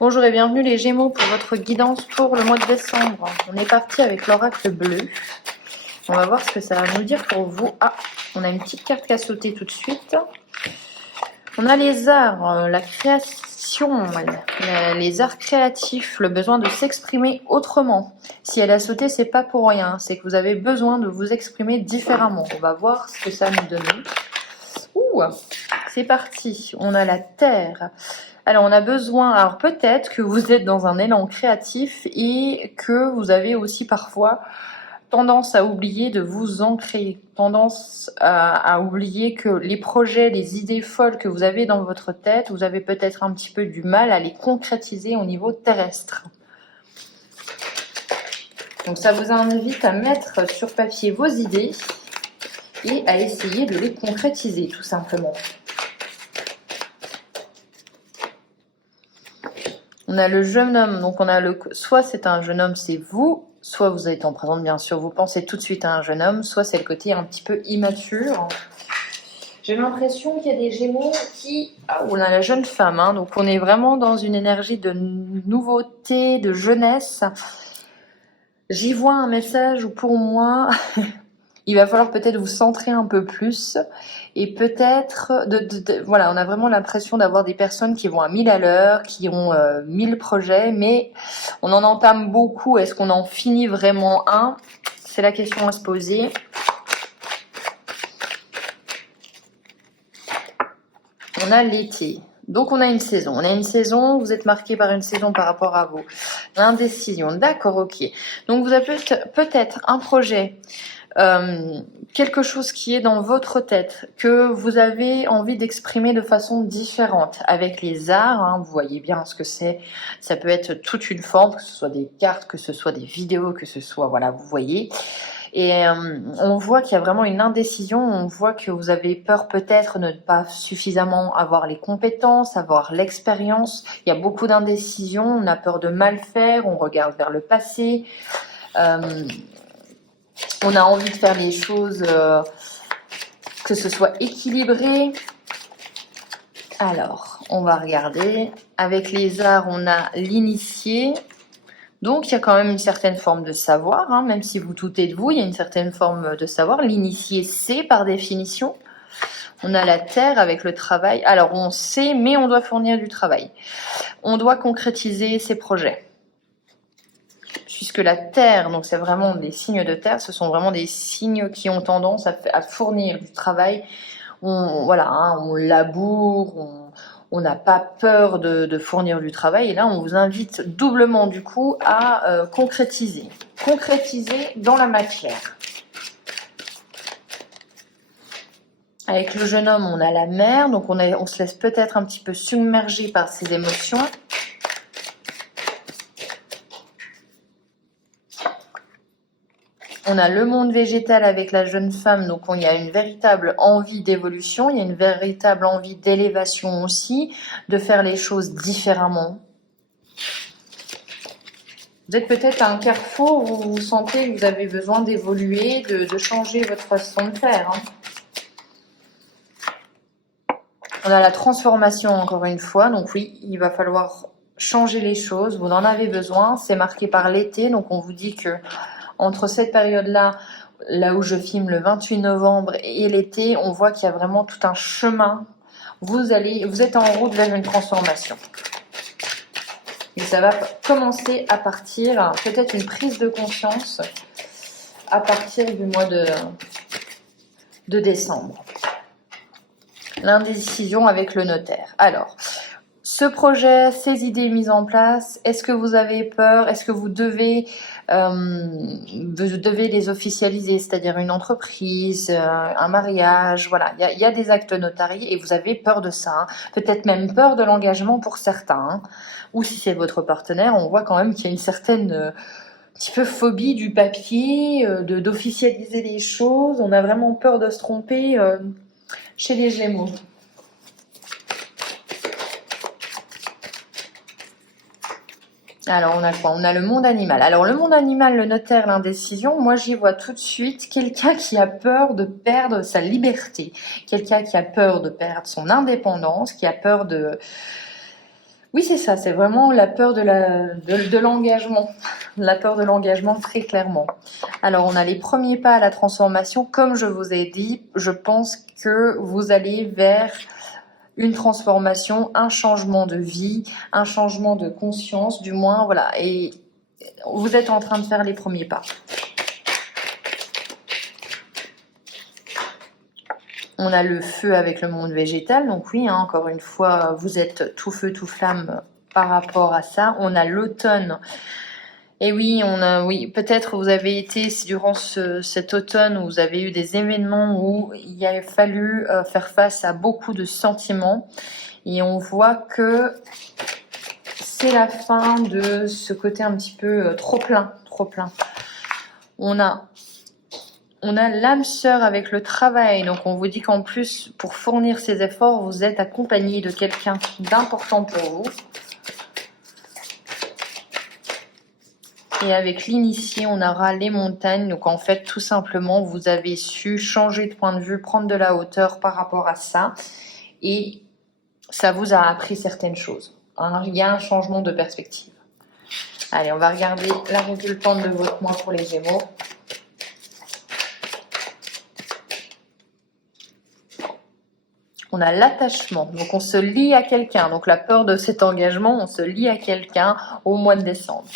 Bonjour et bienvenue les Gémeaux pour votre guidance pour le mois de décembre. On est parti avec l'oracle bleu. On va voir ce que ça va nous dire pour vous. Ah, on a une petite carte qui a sauté tout de suite. On a les arts, la création, les arts créatifs, le besoin de s'exprimer autrement. Si elle a sauté, c'est pas pour rien. C'est que vous avez besoin de vous exprimer différemment. On va voir ce que ça nous donne. Ouh, c'est parti. On a la terre. Alors, on a besoin, alors peut-être que vous êtes dans un élan créatif et que vous avez aussi parfois tendance à oublier de vous ancrer, tendance à oublier que les projets, les idées folles que vous avez dans votre tête, vous avez peut-être un petit peu du mal à les concrétiser au niveau terrestre. Donc, ça vous invite à mettre sur papier vos idées et à essayer de les concrétiser, tout simplement. On a le jeune homme, donc on a soit c'est un jeune homme, c'est vous, soit vous êtes en présence, bien sûr, vous pensez tout de suite à un jeune homme, soit c'est le côté un petit peu immature. J'ai l'impression qu'il y a des Gémeaux qui... Ah, on a la jeune femme, hein, donc on est vraiment dans une énergie de nouveauté, de jeunesse. J'y vois un message où pour moi... Il va falloir peut-être vous centrer un peu plus et peut-être, voilà, on a vraiment l'impression d'avoir des personnes qui vont à 1000 à l'heure, qui ont 1000 projets, mais on en entame beaucoup. Est-ce qu'on en finit vraiment un? C'est la question à se poser. On a l'été. Donc on a une saison. On a une saison, vous êtes marqué par une saison par rapport à vous. L'indécision, d'accord, ok. Donc vous avez peut-être un projet... quelque chose qui est dans votre tête, que vous avez envie d'exprimer de façon différente avec les arts, hein, vous voyez bien ce que c'est, ça peut être toute une forme, que ce soit des cartes, que ce soit des vidéos, que ce soit, voilà, vous voyez, et on voit qu'il y a vraiment une indécision, on voit que vous avez peur peut-être de ne pas suffisamment avoir les compétences, avoir l'expérience, il y a beaucoup d'indécision, on a peur de mal faire, on regarde vers le passé, on a envie de faire les choses, que ce soit équilibré. Alors, on va regarder. Avec les arts, on a l'initié. Donc, il y a quand même une certaine forme de savoir, hein, même si vous doutez de vous, il y a une certaine forme de savoir. L'initié sait par définition. On a la terre avec le travail. Alors, on sait, mais on doit fournir du travail. On doit concrétiser ses projets. Puisque la terre, donc c'est vraiment des signes de terre, ce sont vraiment des signes qui ont tendance à fournir du travail. Voilà, hein, on laboure, on n'a pas peur de fournir du travail. Et là, on vous invite doublement du coup à concrétiser. Concrétiser dans la matière. Avec le jeune homme, on a la mer, donc on se laisse peut-être un petit peu submerger par ses émotions. On a le monde végétal avec la jeune femme, donc il y a une véritable envie d'évolution, il y a une véritable envie d'élévation aussi, de faire les choses différemment. Vous êtes peut-être à un carrefour où vous sentez que vous avez besoin d'évoluer, de changer votre façon de faire. Hein. On a la transformation encore une fois, donc oui, il va falloir changer les choses, vous en avez besoin, c'est marqué par l'été, donc on vous dit que entre cette période-là, là où je filme le 28 novembre et l'été, on voit qu'il y a vraiment tout un chemin. Vous êtes en route vers une transformation. Et ça va commencer à partir, peut-être une prise de conscience à partir du mois de décembre. L'indécision avec le notaire. Alors, ce projet, ces idées mises en place, est-ce que vous avez peur? Est-ce que vous devez les officialiser, c'est-à-dire une entreprise, un mariage, voilà, il y a des actes notariés et vous avez peur de ça, hein. Peut-être même peur de l'engagement pour certains, hein. Ou si c'est votre partenaire, on voit quand même qu'il y a une certaine petit peu phobie du papier, d'officialiser les choses, on a vraiment peur de se tromper chez les Gémeaux. Alors, on a quoi? On a le monde animal. Alors, le monde animal, le notaire, l'indécision, moi, j'y vois tout de suite quelqu'un qui a peur de perdre sa liberté. Quelqu'un qui a peur de perdre son indépendance, qui a peur de... Oui, c'est ça, c'est vraiment la peur de l'engagement. La peur de l'engagement, très clairement. Alors, on a les premiers pas à la transformation. Comme je vous ai dit, je pense que vous allez vers une transformation, un changement de vie, un changement de conscience, du moins, voilà. Et vous êtes en train de faire les premiers pas. On a le feu avec le monde végétal, donc oui, hein, encore une fois, vous êtes tout feu, tout flamme par rapport à ça. On a l'automne. Et oui, oui, peut-être vous avez été durant cet automne où vous avez eu des événements où il a fallu faire face à beaucoup de sentiments. Et on voit que c'est la fin de ce côté un petit peu trop plein, trop plein. On a l'âme sœur avec le travail, donc on vous dit qu'en plus, pour fournir ces efforts, vous êtes accompagné de quelqu'un d'important pour vous. Et avec l'initié, on aura les montagnes, donc en fait, tout simplement, vous avez su changer de point de vue, prendre de la hauteur par rapport à ça, et ça vous a appris certaines choses. Alors, il y a un changement de perspective. Allez, on va regarder la résultante de votre mois pour les Gémeaux. On a l'attachement, donc on se lie à quelqu'un. Donc la peur de cet engagement, on se lie à quelqu'un au mois de décembre.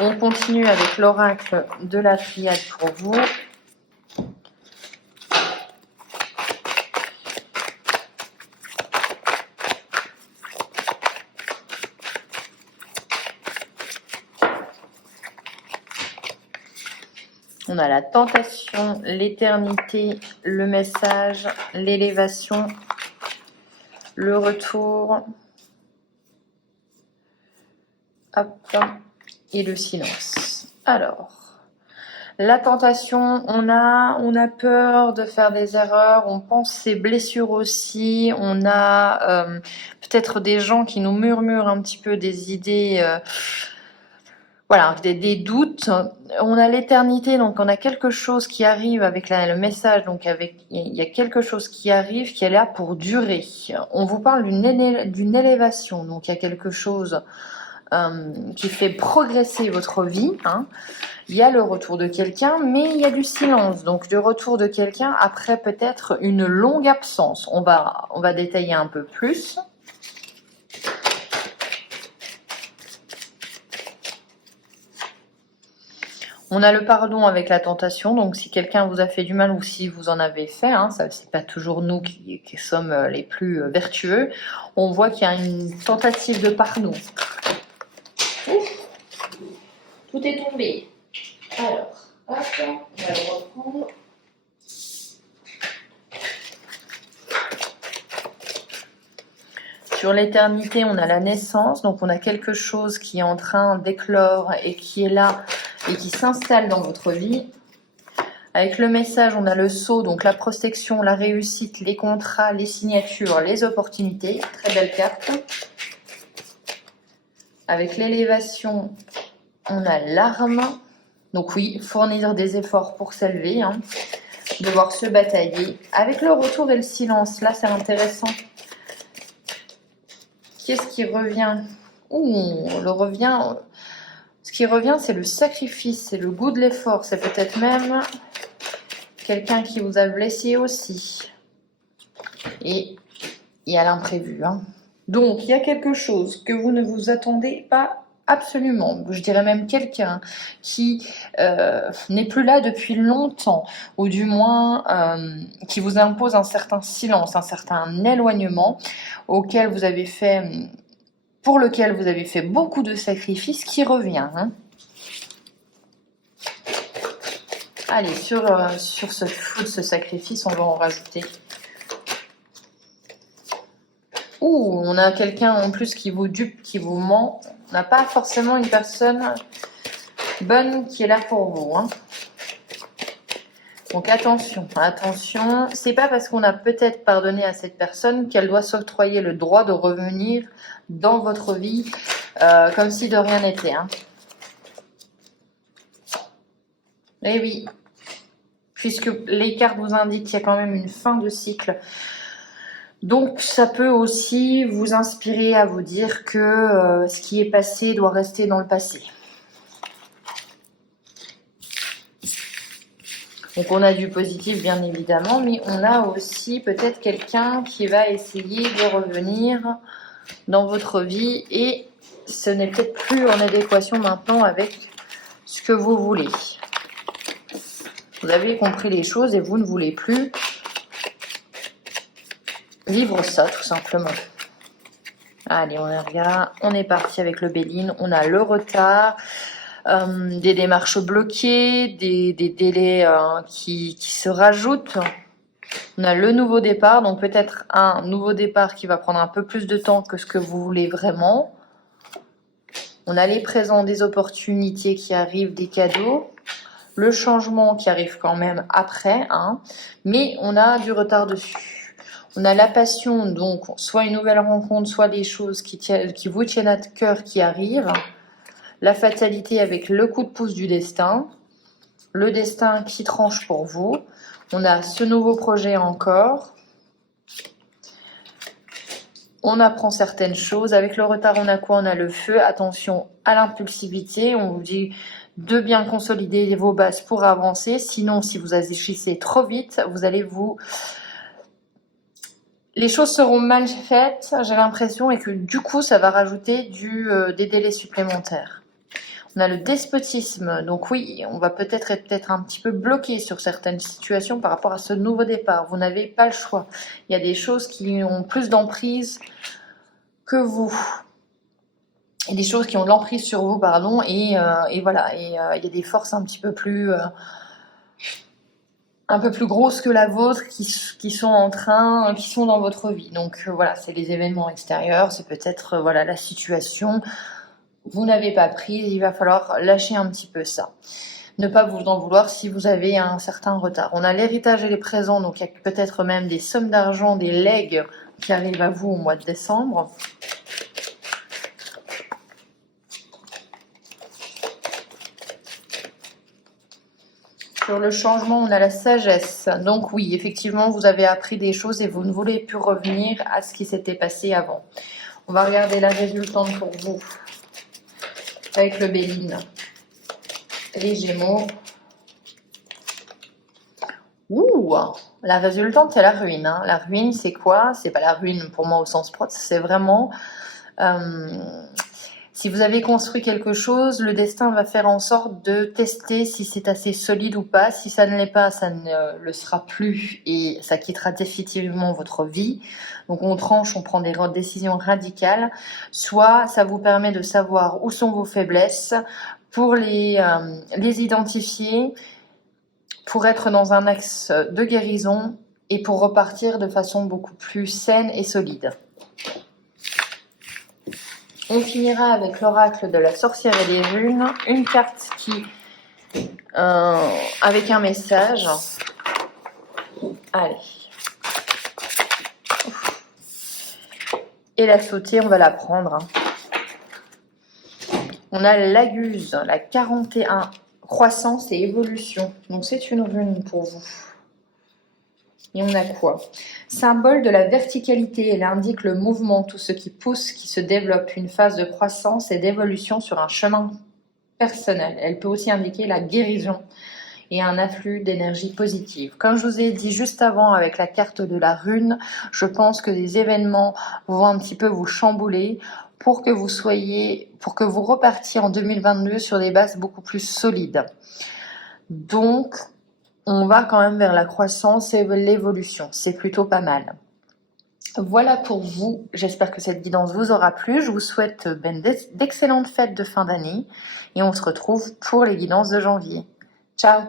On continue avec l'oracle de la triade pour vous. On a la tentation, l'éternité, le message, l'élévation, le retour, hop, et le silence. Alors, la tentation, on a peur de faire des erreurs, on pense ses blessures aussi, on a peut-être des gens qui nous murmurent un petit peu des idées... voilà, des doutes. On a l'éternité, donc on a quelque chose qui arrive avec le message, donc il y a quelque chose qui arrive qui est là pour durer. On vous parle d'une élévation, donc il y a quelque chose qui fait progresser votre vie. Hein. Il y a le retour de quelqu'un, mais il y a du silence, donc le retour de quelqu'un après peut-être une longue absence. On va détailler un peu plus. On a le pardon avec la tentation, donc si quelqu'un vous a fait du mal ou si vous en avez fait, hein, ça c'est pas toujours nous qui sommes les plus vertueux, on voit qu'il y a une tentative de pardon. Ouf, tout est tombé. Alors, hop, on va le reprendre. Sur l'éternité, on a la naissance, donc on a quelque chose qui est en train d'éclore et qui est là et qui s'installe dans votre vie. Avec le message, on a le sceau, donc la protection, la réussite, les contrats, les signatures, les opportunités. Très belle carte. Avec l'élévation, on a l'arme. Donc oui, fournir des efforts pour s'élever, hein. Devoir se batailler. Avec le retour et le silence, là c'est intéressant. Qu'est-ce qui revient? Ce qui revient, c'est le sacrifice, c'est le goût de l'effort. C'est peut-être même quelqu'un qui vous a blessé aussi. Et il y a l'imprévu. Hein. Donc, il y a quelque chose que vous ne vous attendez pas absolument. Je dirais même quelqu'un qui n'est plus là depuis longtemps, ou du moins qui vous impose un certain silence, un certain éloignement auquel vous avez fait... pour lequel vous avez fait beaucoup de sacrifices, qui revient. Hein. Allez, sur ce fou de ce sacrifice, on va en rajouter. Ouh, on a quelqu'un en plus qui vous dupe, qui vous ment. On n'a pas forcément une personne bonne qui est là pour vous. Hein. Donc attention, attention. C'est pas parce qu'on a peut-être pardonné à cette personne qu'elle doit s'octroyer le droit de revenir dans votre vie comme si de rien n'était. Hein. Eh oui, puisque les cartes vous indiquent qu'il y a quand même une fin de cycle. Donc ça peut aussi vous inspirer à vous dire que ce qui est passé doit rester dans le passé. Donc on a du positif bien évidemment, mais on a aussi peut-être quelqu'un qui va essayer de revenir dans votre vie et ce n'est peut-être plus en adéquation maintenant avec ce que vous voulez. Vous avez compris les choses et vous ne voulez plus vivre ça tout simplement. Allez, on regarde, on est parti avec le Béline, on a le retard, des démarches bloquées, des délais qui se rajoutent. On a le nouveau départ, donc peut-être un nouveau départ qui va prendre un peu plus de temps que ce que vous voulez vraiment. On a les présents, des opportunités qui arrivent, des cadeaux. Le changement qui arrive quand même après, hein, mais on a du retard dessus. On a la passion, donc soit une nouvelle rencontre, soit des choses qui vous tiennent à cœur qui arrivent. La fatalité avec le coup de pouce du destin. Le destin qui tranche pour vous. On a ce nouveau projet encore. On apprend certaines choses. Avec le retard, on a quoi? On a le feu. Attention à l'impulsivité. On vous dit de bien consolider vos bases pour avancer. Sinon, si vous agissez trop vite, vous allez les choses seront mal faites, j'ai l'impression, et que du coup, ça va rajouter des délais supplémentaires. On a le despotisme, donc oui, on va peut-être être un petit peu bloqué sur certaines situations par rapport à ce nouveau départ. Vous n'avez pas le choix. Il y a des choses qui ont plus d'emprise que vous. Et des choses qui ont de l'emprise sur vous, pardon, et voilà. Et il y a des forces un petit peu plus... un peu plus grosses que la vôtre qui sont dans votre vie. Donc voilà, c'est les événements extérieurs, c'est peut-être voilà la situation. Vous n'avez pas pris, il va falloir lâcher un petit peu ça. Ne pas vous en vouloir si vous avez un certain retard. On a l'héritage et les présents, donc il y a peut-être même des sommes d'argent, des legs qui arrivent à vous au mois de décembre. Sur le changement, on a la sagesse. Donc oui, effectivement, vous avez appris des choses et vous ne voulez plus revenir à ce qui s'était passé avant. On va regarder la résultante pour vous. Avec le Béline. Les Gémeaux. Ouh, la résultante, c'est la ruine. Hein. La ruine, c'est quoi? C'est pas la ruine pour moi au sens propre, c'est vraiment... si vous avez construit quelque chose, le destin va faire en sorte de tester si c'est assez solide ou pas. Si ça ne l'est pas, ça ne le sera plus et ça quittera définitivement votre vie. Donc on tranche, on prend des décisions radicales. Soit ça vous permet de savoir où sont vos faiblesses pour les identifier, pour être dans un axe de guérison et pour repartir de façon beaucoup plus saine et solide. On finira avec l'oracle de la sorcière et des runes, une carte qui, avec un message. Allez. Et la sautée, on va la prendre. On a l'Aguse, la 41, croissance et évolution. Donc c'est une rune pour vous. Et on a quoi? Symbole de la verticalité, elle indique le mouvement, tout ce qui pousse, qui se développe, une phase de croissance et d'évolution sur un chemin personnel. Elle peut aussi indiquer la guérison et un afflux d'énergie positive. Comme je vous ai dit juste avant avec la carte de la rune, je pense que des événements vont un petit peu vous chambouler pour que vous repartiez en 2022 sur des bases beaucoup plus solides. Donc, on va quand même vers la croissance et l'évolution. C'est plutôt pas mal. Voilà pour vous. J'espère que cette guidance vous aura plu. Je vous souhaite d'excellentes fêtes de fin d'année et on se retrouve pour les guidances de janvier. Ciao!